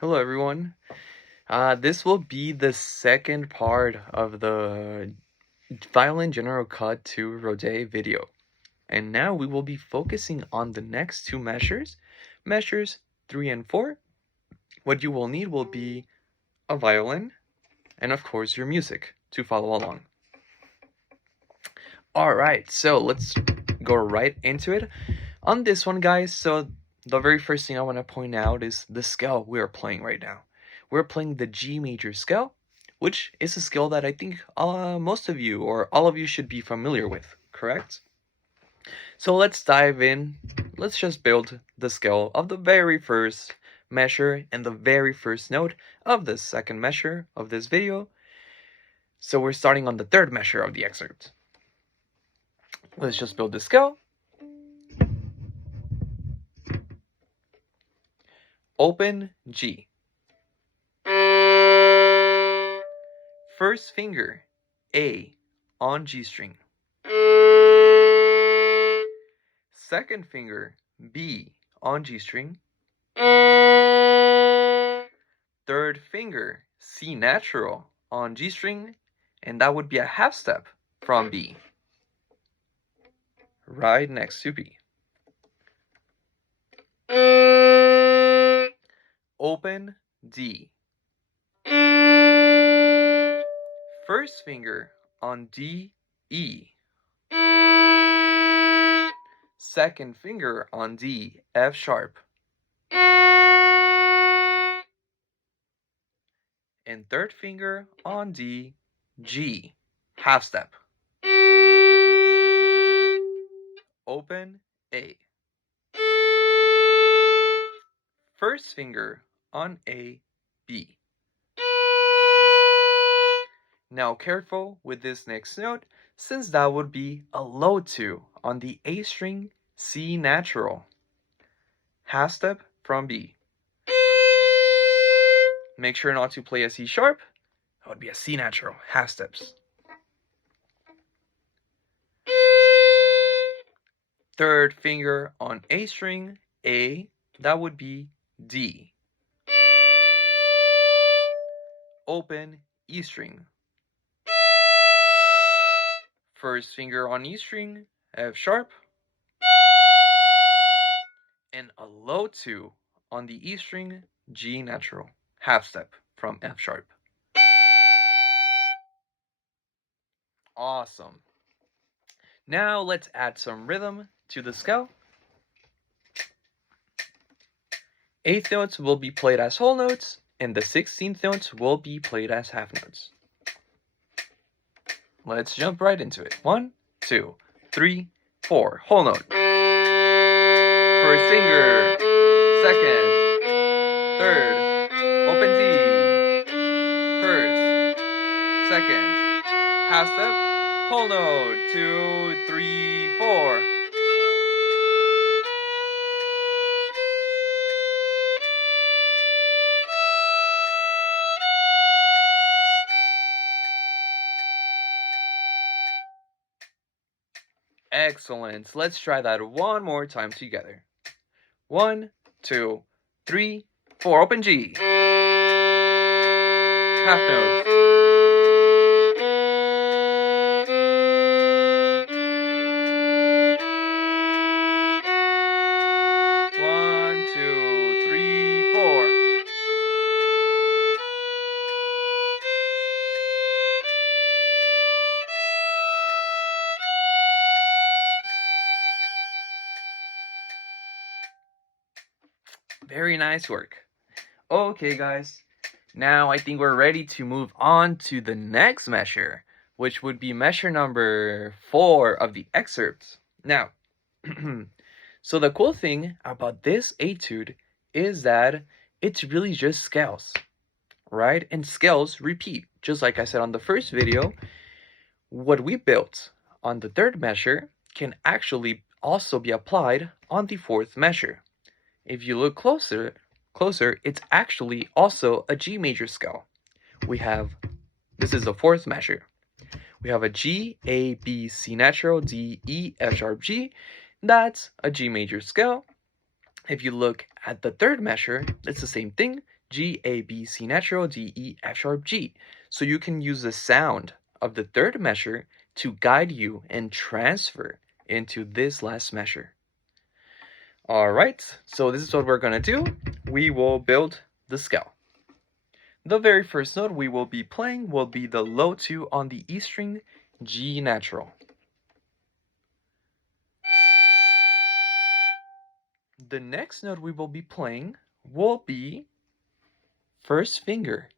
Hello everyone. This will be the second part of the Violin General Cut to Rode video. And now we will be focusing on the next two measures, measures 3 and 4. What you will need will be a violin and of course your music to follow along. Alright, so let's go right into it. On this one, guys, so the very first thing I want to point out is the scale we are playing right now. We're playing the G major scale, which is a scale that I think most of you or all of you should be familiar with, correct? So let's dive in. Let's just build the scale of the very first measure and the very first note of the second measure of this video. So we're starting on the third measure of the excerpt. Let's just build the scale. Open G. First finger, A, on G string. Second finger, B, on G string. Third finger, C natural, on G string, and that would be a half step from B, right next to B. Open D. First finger on D, E. Second finger on D, F sharp. And third finger on D, G, half step. Open A. First finger on A, B. Now careful with this next note, since that would be a low 2 on the A string, C natural. Half step from B. Make sure not to play a C sharp. That would be a C natural, half steps. Third finger on A string, A, that would be D. Open E string. First finger on E string, F sharp. And a low 2 on the E string, G natural, half step from F sharp. Awesome. Now let's add some rhythm to the scale. Eighth notes will be played as whole notes, and the 16th notes will be played as half notes. Let's jump right into it. 1, 2, 3, 4. Whole note. First finger. Second. Third. Open D. First. Second. Half step. Whole note. 2, 3, 4. Excellent. Let's try that one more time together. 1, 2, 3, 4. Open G. Half note. Very nice work. Okay, guys. Now I think we're ready to move on to the next measure, which would be measure number 4 of the excerpt. Now, so the cool thing about this etude is that it's really just scales, right? And scales repeat. Just like I said on the first video, what we built on the third measure can actually also be applied on the fourth measure. If you look closer, it's actually also a G major scale. We have, this is the fourth measure. We have a G, A, B, C natural, D, E, F sharp, G. That's a G major scale. If you look at the third measure, it's the same thing. G, A, B, C natural, D, E, F sharp, G. So you can use the sound of the third measure to guide you and transfer into this last measure. All right, so this is what we're gonna do. We will build the scale. The very first note we will be playing will be the low 2 on the E string, G natural. The next note we will be playing will be first finger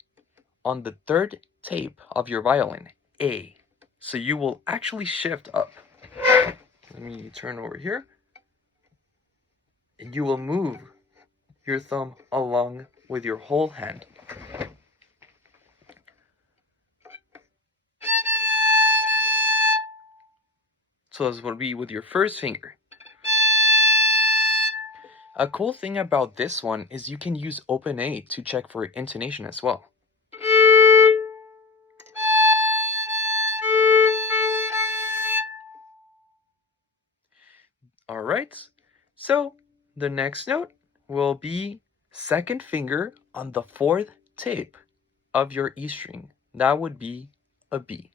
on the third tape of your violin, A. So you will actually shift up. Let me turn over here. And you will move your thumb along with your whole hand. So this will be with your first finger. A cool thing about this one is you can use open A to check for intonation as well. Alright, so the next note will be second finger on the fourth tape of your E string. That would be a B.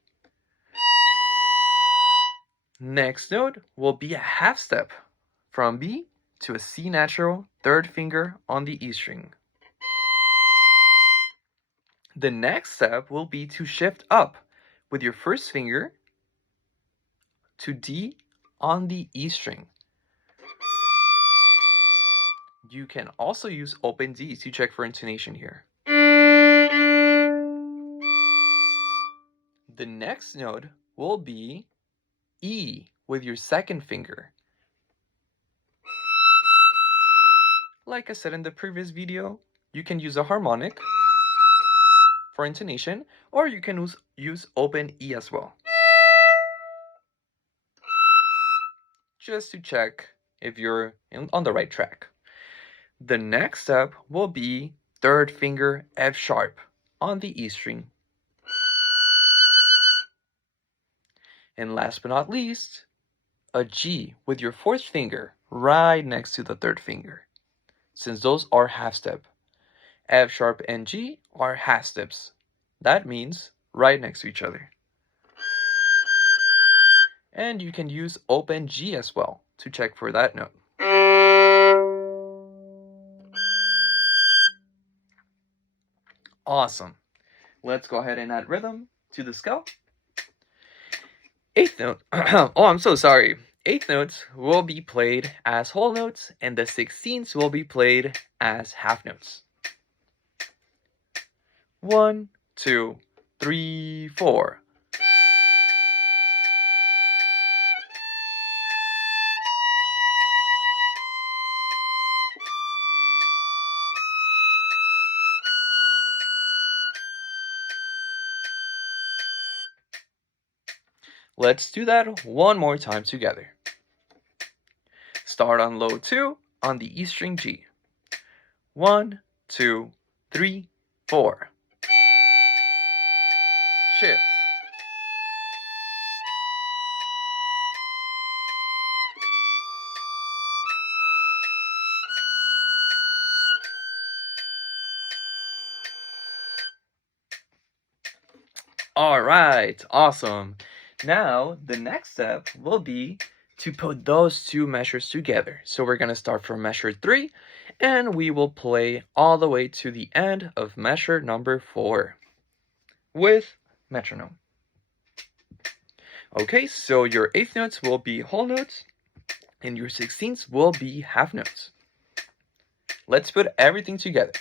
Next note will be a half step from B to a C natural, third finger on the E string. The next step will be to shift up with your first finger to D on the E string. You can also use open D to check for intonation here. The next note will be E with your second finger. Like I said in the previous video, you can use a harmonic for intonation, or you can use open E as well. Just to check if you're on the right track. The next step will be third finger F sharp on the E string. And last but not least, a G with your fourth finger right next to the third finger, since those are half step. F sharp and G are half steps. That means right next to each other. And you can use open G as well to check for that note. Awesome. Let's go ahead and add rhythm to the scale. Eighth note. Oh, I'm so sorry. Eighth notes will be played as whole notes, and the 16ths will be played as half notes. 1, 2, 3, 4. Let's do that one more time together. Start on low 2 on the E string G. 1, 2, 3, 4. Shift. All right, awesome. Now, the next step will be to put those two measures together. So we're going to start from measure 3, and we will play all the way to the end of measure number 4 with metronome. Okay, so your eighth notes will be whole notes, and your 16ths will be half notes. Let's put everything together.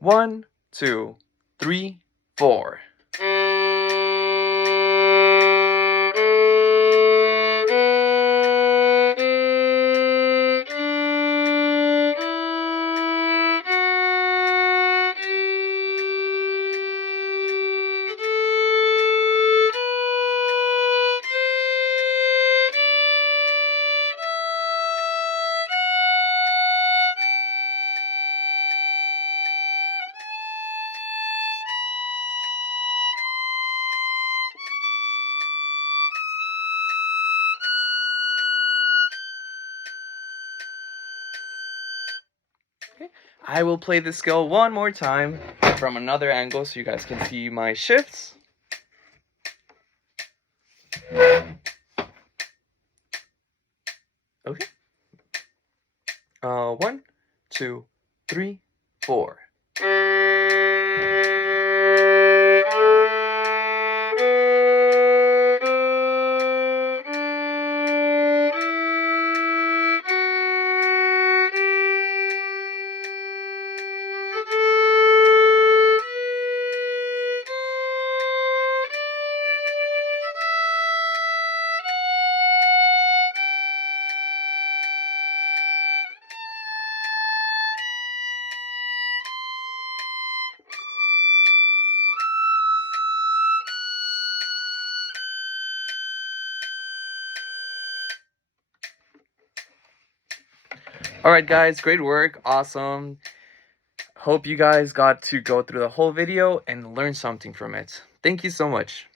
1, 2, 3, 4. I will play the scale one more time from another angle so you guys can see my shifts. Okay. 1, 2, 3, 4. Alright guys, great work, awesome. Hope you guys got to go through the whole video and learn something from it. Thank you so much.